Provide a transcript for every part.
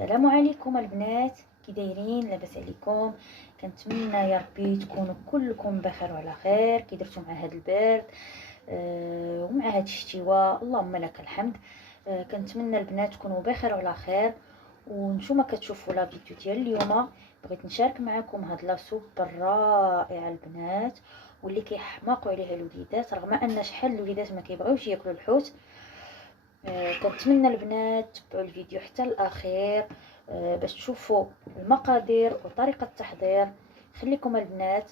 السلام عليكم البنات، كي دايرين؟ لاباس عليكم؟ كنتمنى يا ربي تكونوا كلكم بخير وعلى خير. كي درتوا مع هذا البرد ومع هذا الشتيوه، اللهم لك الحمد. كنتمنى البنات تكونوا بخير وعلى خير. ونتوما كتشوفوا لا فيديو ديال اليوم، بغيت نشارك معكم هاد لا سوب الرائعه البنات، واللي كيحماقوا عليها الوليدات رغم ان شحال الوليدات ما كيبغيوش ياكلوا الحوت. كنتمنى البنات تبعوا الفيديو حتى الاخير باش تشوفوا المقادير وطريقه التحضير. خليكم البنات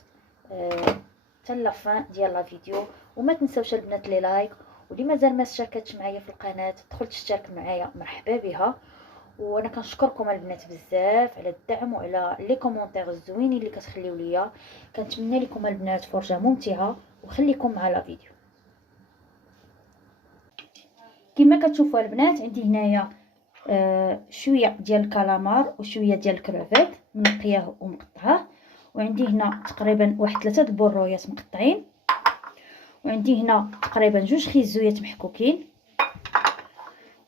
حتى لافان ديال لا فيديو، وما تنساوش البنات لي لايك، واللي مازال ما اشتركتش معايا في القناه تدخل تشترك معايا، مرحبا بها. وانا كنشكركم البنات بزاف على الدعم وعلى لي كومونتير الزوينين اللي كتخليو ليا. كنتمنى لكم البنات فرجه ممتعه، وخليكم مع لا فيديو. كما كتشوفوا البنات، عندي هنايا شويه ديال الكالامار وشويه ديال الكروفيت منقياه ومقطعاه، وعندي هنا تقريبا واحد 3 البرويات مقطعين، وعندي هنا تقريبا 2 خيزويات محكوكين،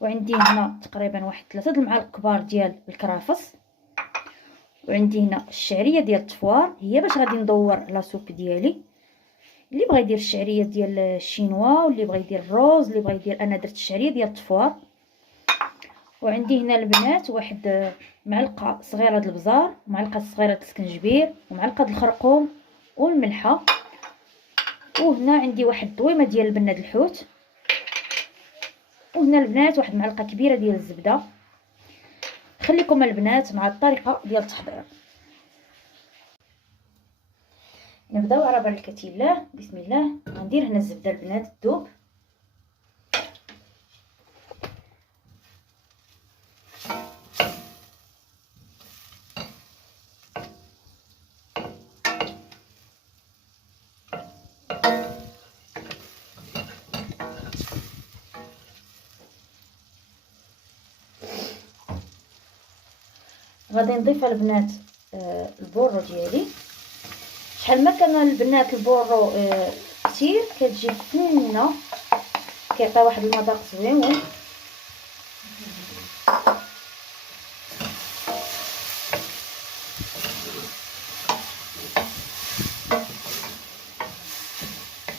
وعندي هنا تقريبا واحد 3 المعالق كبار ديال الكرافس، وعندي هنا الشعريه ديال التفوار، هي باش غادي ندور لاصوب ديالي. اللي بغى يدير الشعريه ديال الشينوا، واللي بغى يدير الروز، اللي بغى يدير، انا درت الشعريه ديال التفوار. وعندي هنا البنات واحد معلقه صغيره د البزار، ومعلقه صغيره د السكنجبير، ومعلقه د الخرقوم والملحه. وهنا عندي واحد الطويمه ديال البنه د الحوت، وهنا البنات واحد معلقه كبيره ديال الزبده. خليكم البنات مع الطريقه ديال التحضير. نبداو على بركه الله، بسم الله. غندير هنا الزبده البنات تذوب، غادي نضيف البنات البورو ديالي. شحال ما كان البنات البورو كثير كتجي فنينه، كيعطي واحد المذاق زوين.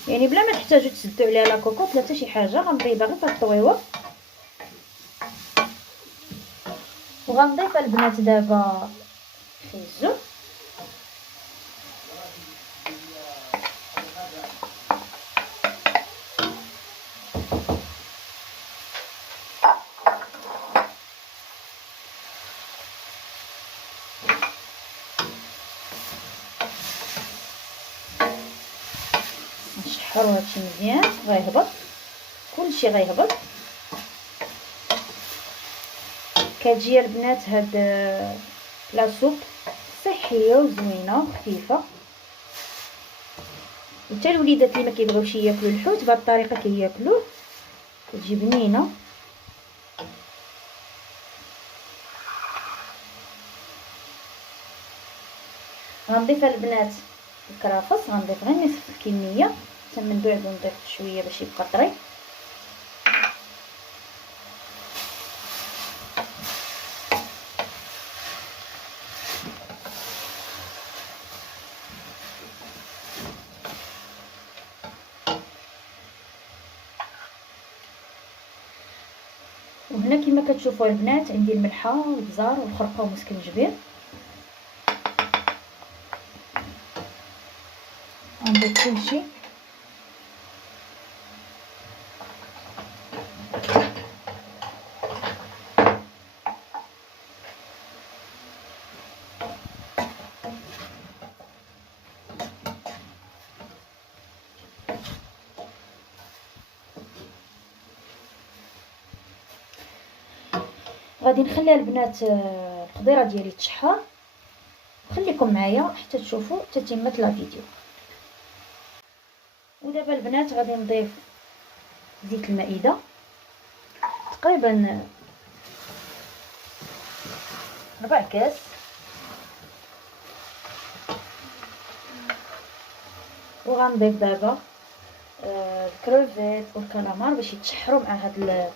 يعني بلا ما تحتاجوا تسدوا عليها لا كوكوط لا حتى شي حاجه، غنضيفها غير في الطويوه. وغنضيف البنات دابا خيزو، نشحروا هادشي مزيان، غيهبط كلشي غيهبط. كتجي البنات هاد لاصوب صحيه وزوينه خفيفه، حتى الوليدات اللي ما كيبغيوش ياكلوا الحوت بهاد الطريقه كياكلوه، كتجي بنينه. غنضيف البنات الكرافس، غنضيف غير نصف الكميه، حتى من بعد نضيف شويه باش يبقى طري. وهنا كما كتشوفوا البنات عندي الملحه والبزار والخرقوم والسكنجبير. غنضيف كلشي. غادي نخليها البنات الخضيره ديالي تشحر. خليكم معايا حتى تشوفوا تتمه لا فيديو. ودابا البنات غادي نضيف زيت المائده تقريبا 4 كاس، وغنضيف دابا الكروفيت والكالامار باش يتشحروا مع هاد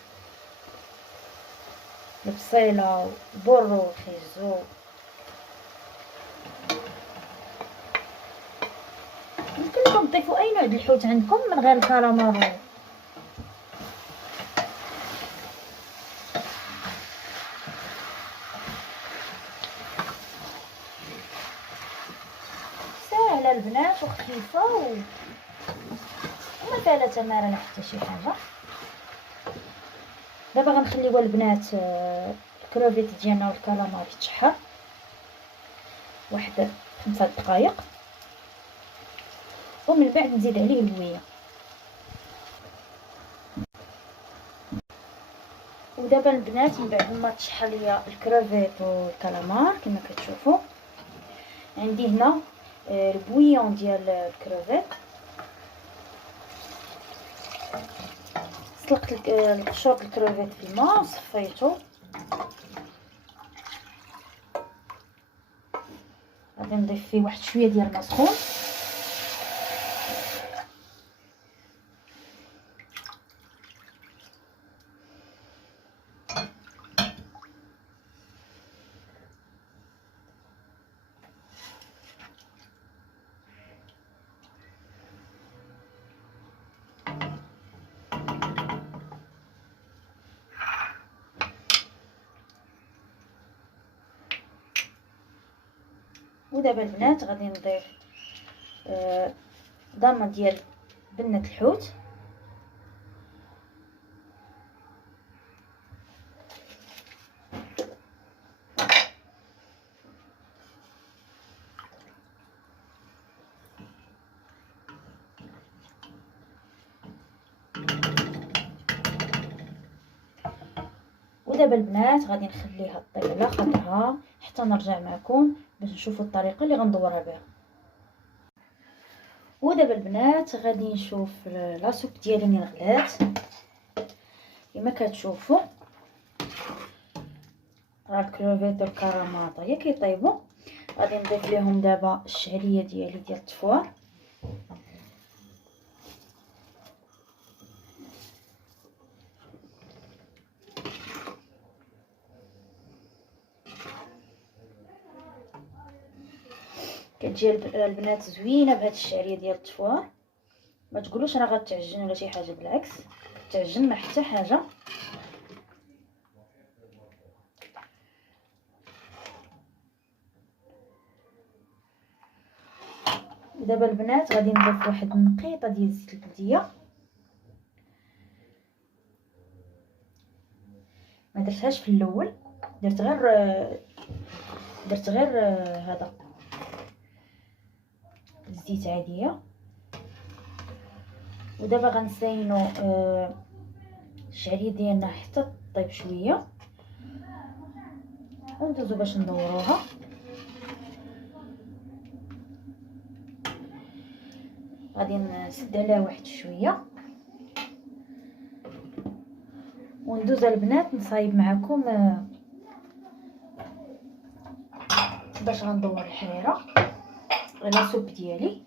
البصيله والبرو والخيزو. يمكن لكم تضيفوا اي نوع د الحوت عندكم من غير الكالامارو. ساهله البنات وخفيفه وما فيها لا تمارين حتى شي حاجه. دابا غنخليوها البنات الكروفيت ديالنا والكالامار يتشحر واحد 5 دقائق، ومن بعد نزيد عليه البويه. ودابا البنات من بعد ما تشحر ليا الكروفيت والكالامار كما كتشوفوا، عندي هنا البويون ديال الكروفيت. سلقت القشور الكروفيت في الماء وصفيته. غادي نضيف فيه واحد شويه ديال الماء سخون، ودابا البنات غادي نضيف ضامه ديال بنه الحوت. ودابا البنات غادي نخليها طيب على خاطرها حتى نرجع معكم باش نشوفوا الطريقه اللي غندورها بها. ودابا البنات غادي نشوف لاصوب ديالي من غلات كما كتشوفوا. راه الكروفيت والكراماط هي كيطيبوا. غادي نضيف ليهم دابا الشعريه ديالي ديال التفوار، كتجي البنات زوينه بهاد الشعريه ديال التفوار. ما تقولوش راه غتعجن ولا شي حاجه، بالعكس تعجن ما حتى حاجه. دابا البنات غادي نضيف واحد النقيطه ديال زيت البلديه، ما درتهاش في الاول، درت غير هذا الزيت عاديه. ودابا غنسينو الشعريه ديالنا حتى طيب شويه وندوزو باش ندوروها. غادي نسد عليها واحد شويه وندوز البنات نصايب معكم باش غندور الحريره لاصوب ديالي.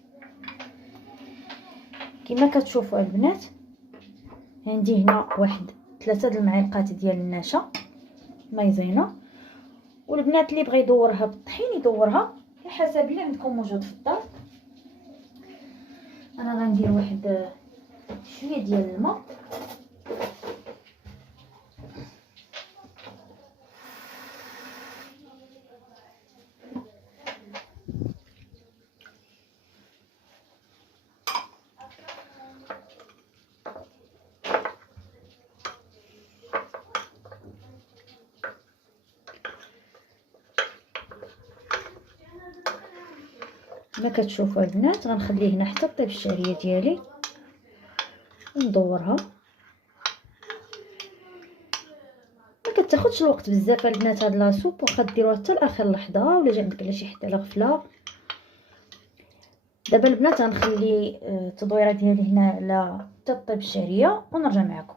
كما كتشوفوا البنات عندي هنا واحد 3 د المعالق ديال النشا مايزينا. والبنات اللي بغى يدورها بالطحين يدورها على حسب اللي عندكم موجود في الدار. انا غندير واحد شويه ديال الماء كما كتشوفوا البنات. غنخليه هنا حتى طيب الشعريه ديالي وندورها. ما كتاخذش الوقت بزاف البنات هاد لاصوب، واخا ديروها حتى لاخر لحظه ولا جا عندك على شي حته على غفله. دابا البنات غنخلي التدويره ديالي هنا على حتى طيب الشعريه ونرجع معكم.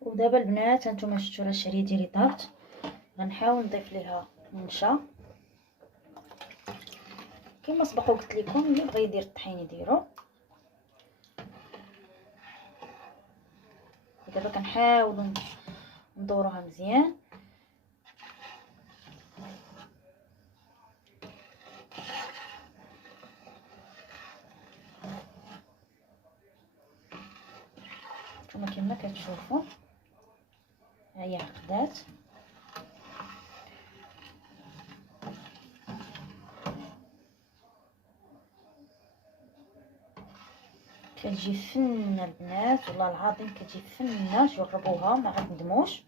ودابا البنات هانتوما شفتوا راه الشعريه ديالي طابت. غنحاول نضيف ليها النشا كما سبق وقلت لكم اللي بغى يدير الطحين يديرو. دابا كنحاولوا ندوروها مزيان. كما كتشوفوا ها هي عقدات. كتجي فنه البنات، والله العظيم كتجي فنه. جربوها ما غتندموش.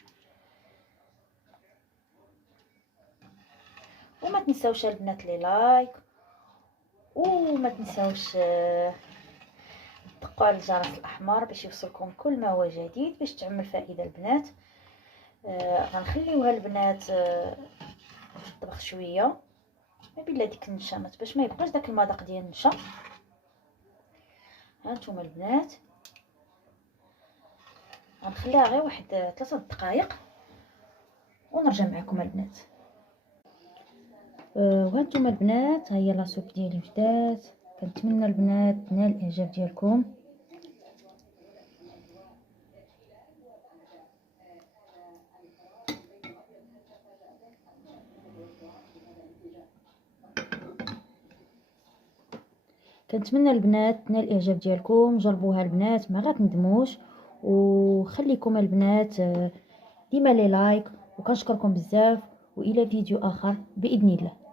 وما تنساوش البنات لي لايك، وما تنساوش دقوا على الجرس الاحمر باش يوصلكم كل ما هو جديد باش تعمل فائده البنات. غنخليوها البنات تطبخ شويه ما بلا ديك النشا باش ما يبقاش داك المذاق ديال النشا. هانتوما البنات غنخليها غير واحد 3 دقائق ونرجع معكم البنات. وهانتوما البنات ها هي لاصوب ديالي بدات. كنتمنى البنات تنال الاعجاب ديالكم. كنتمنى البنات تنال الاعجاب ديالكم. جربوها البنات ما غتندموش. وخليكم البنات ديما لي لايك. وكنشكركم بزاف، والى فيديو اخر باذن الله.